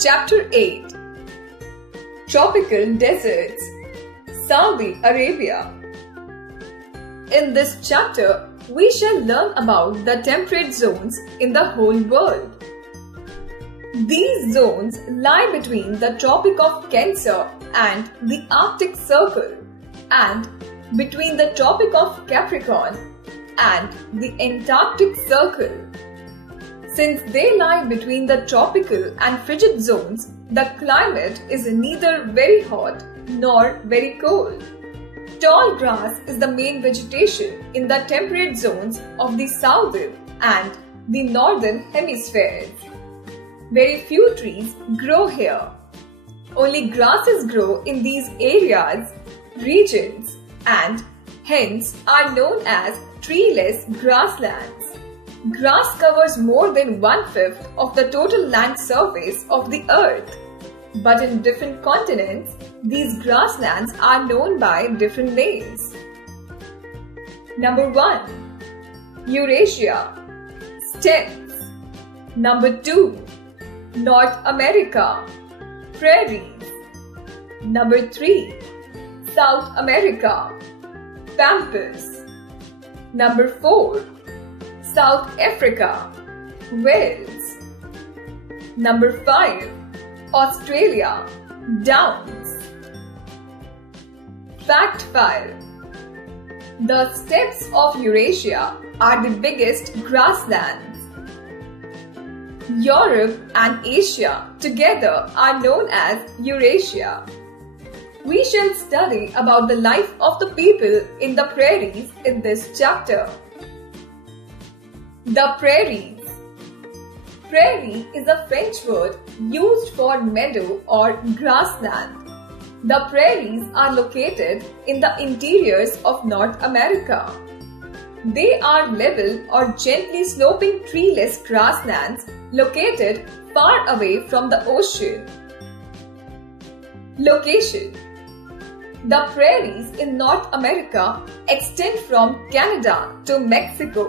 Chapter 8 Tropical Deserts, Saudi Arabia. In this chapter, we shall learn about the temperate zones in the whole world. These zones lie between the Tropic of Cancer and the Arctic Circle, and between the Tropic of Capricorn and the Antarctic Circle. Since they lie between the tropical and frigid zones, the climate is neither very hot nor very cold. Tall grass is the main vegetation in the temperate zones of the southern and the northern hemispheres. Very few trees grow here. Only grasses grow in these areas, regions, and hence are known as treeless grasslands. Grass covers more than 1/5 of the total land surface of the earth. But in different continents, these grasslands are known by different names. Number 1. Eurasia, steppes. Number 2. North America, prairies. Number 3. South America, pampas. Number 4. South Africa, Wales. Number 5. Australia, Downs. Fact 5. The steppes of Eurasia are the biggest grasslands. Europe and Asia together are known as Eurasia. We shall study about the life of the people in the prairies in this chapter. The prairies. Prairie is a French word used for meadow or grassland. The prairies are located in the interiors of North America. They are level or gently sloping treeless grasslands located far away from the ocean. Location. The prairies in North America extend from Canada to Mexico.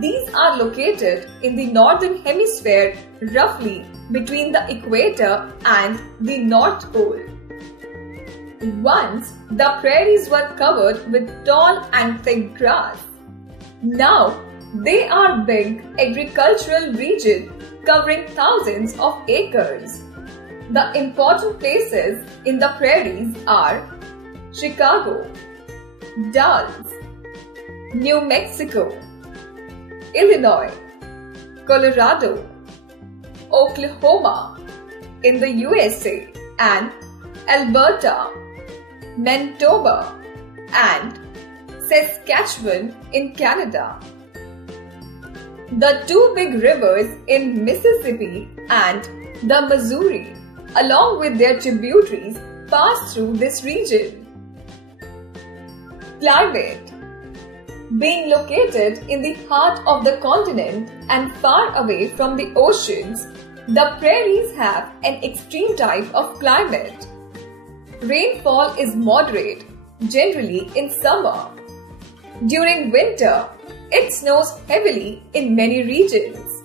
These are located in the northern hemisphere, roughly between the equator and the North Pole. Once, the prairies were covered with tall and thick grass. Now, they are big agricultural region covering thousands of acres. The important places in the prairies are Chicago, Dallas, New Mexico, Illinois, Colorado, Oklahoma in the USA, and Alberta, Manitoba, and Saskatchewan in Canada. The two big rivers in Mississippi and the Missouri, along with their tributaries, pass through this region. Climate. Being located in the heart of the continent and far away from the oceans, the prairies have an extreme type of climate. Rainfall is moderate, generally in summer. During winter, it snows heavily in many regions.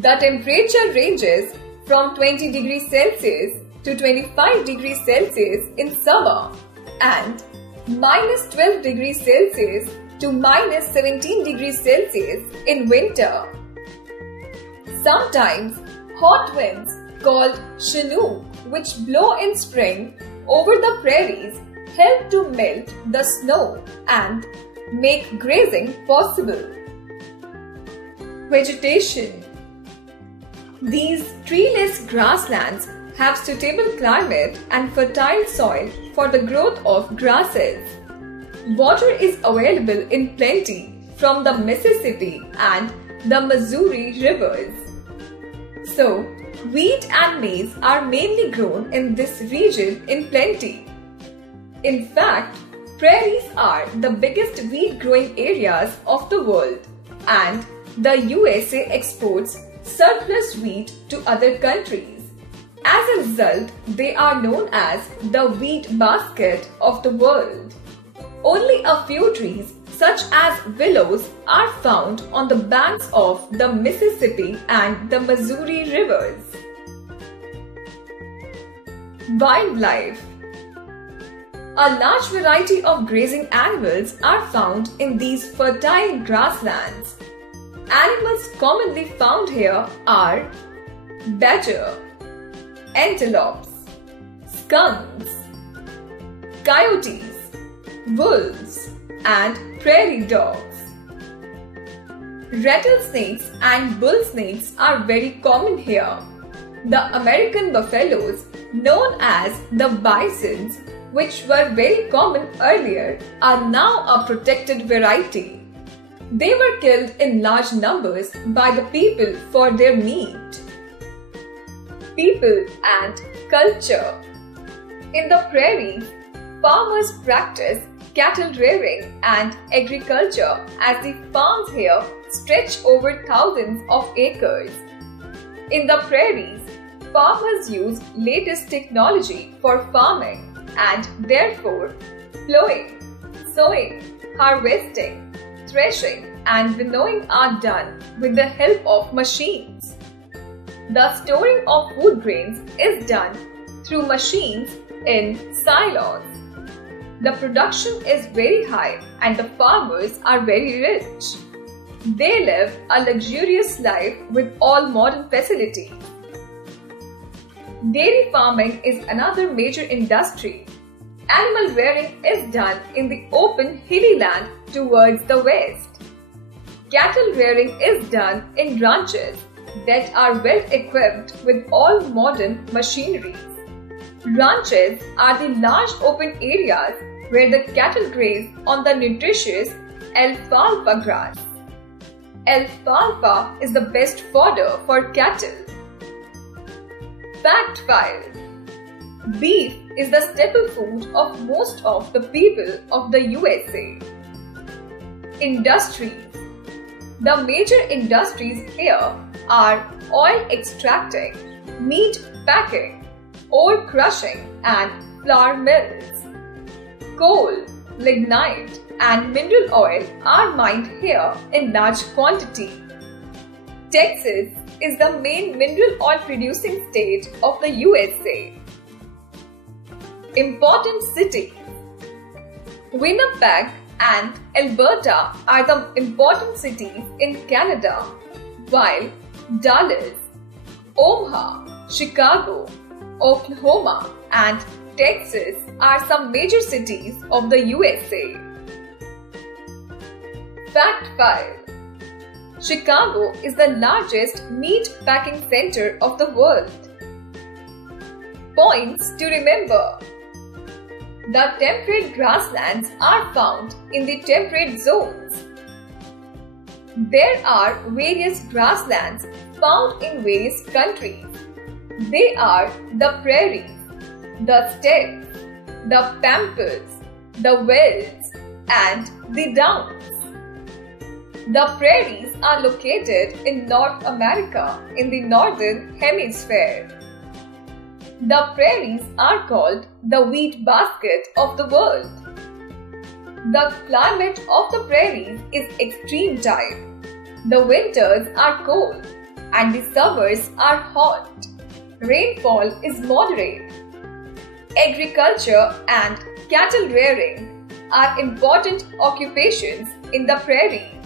The temperature ranges from 20 degrees Celsius to 25 degrees Celsius in summer and minus 12 degrees Celsius to minus 17 degrees Celsius in winter. Sometimes, hot winds called Chinook, which blow in spring over the prairies, help to melt the snow and make grazing possible. Vegetation. These treeless grasslands have suitable climate and fertile soil for the growth of grasses. Water is available in plenty from the Mississippi and the Missouri rivers. So, wheat and maize are mainly grown in this region in plenty. In fact, prairies are the biggest wheat growing areas of the world, and the USA exports surplus wheat to other countries. As a result, they are known as the wheat basket of the world. Only a few trees, such as willows, are found on the banks of the Mississippi and the Missouri rivers. Wildlife. A large variety of grazing animals are found in these fertile grasslands. Animals commonly found here are badger, antelopes, skunks, coyotes, wolves, and prairie dogs. Rattlesnakes and bull snakes are very common here. The American buffaloes, known as the bisons, which were very common earlier, are now a protected variety. They were killed in large numbers by the people for their meat. People and culture. In the prairies, farmers practice cattle rearing and agriculture as the farms here stretch over thousands of acres. In the prairies, farmers use latest technology for farming and therefore plowing, sowing, harvesting, threshing and winnowing are done with the help of machines. The storing of food grains is done through machines in silos. The production is very high and the farmers are very rich. They live a luxurious life with all modern facilities. Dairy farming is another major industry. Animal rearing is done in the open hilly land towards the west. Cattle rearing is done in ranches that are well equipped with all modern machineries. Ranches are the large open areas where the cattle graze on the nutritious alfalfa grass. Alfalfa is the best fodder for cattle. Fact 5. Beef is the staple food of most of the people of the USA. Industries. The major industries here are oil extracting, meat packing, ore crushing and flour mills. Coal, lignite and mineral oil are mined here in large quantity. Texas is the main mineral oil producing state of the USA. Important cities. Winnipeg and Alberta are the important cities in Canada, while Dallas, Omaha, Chicago, Oklahoma and Texas are some major cities of the USA. Fact 5. Chicago is the largest meat packing center of the world. Points to remember. The temperate grasslands are found in the temperate zones. There are various grasslands found in various countries. They are the prairies, the steppes, the pampas, the velds, and the downs. The prairies are located in North America in the northern hemisphere. The prairies are called the wheat basket of the world. The climate of the prairies is extreme type. The winters are cold and the summers are hot. Rainfall is moderate. Agriculture and cattle rearing are important occupations in the prairies.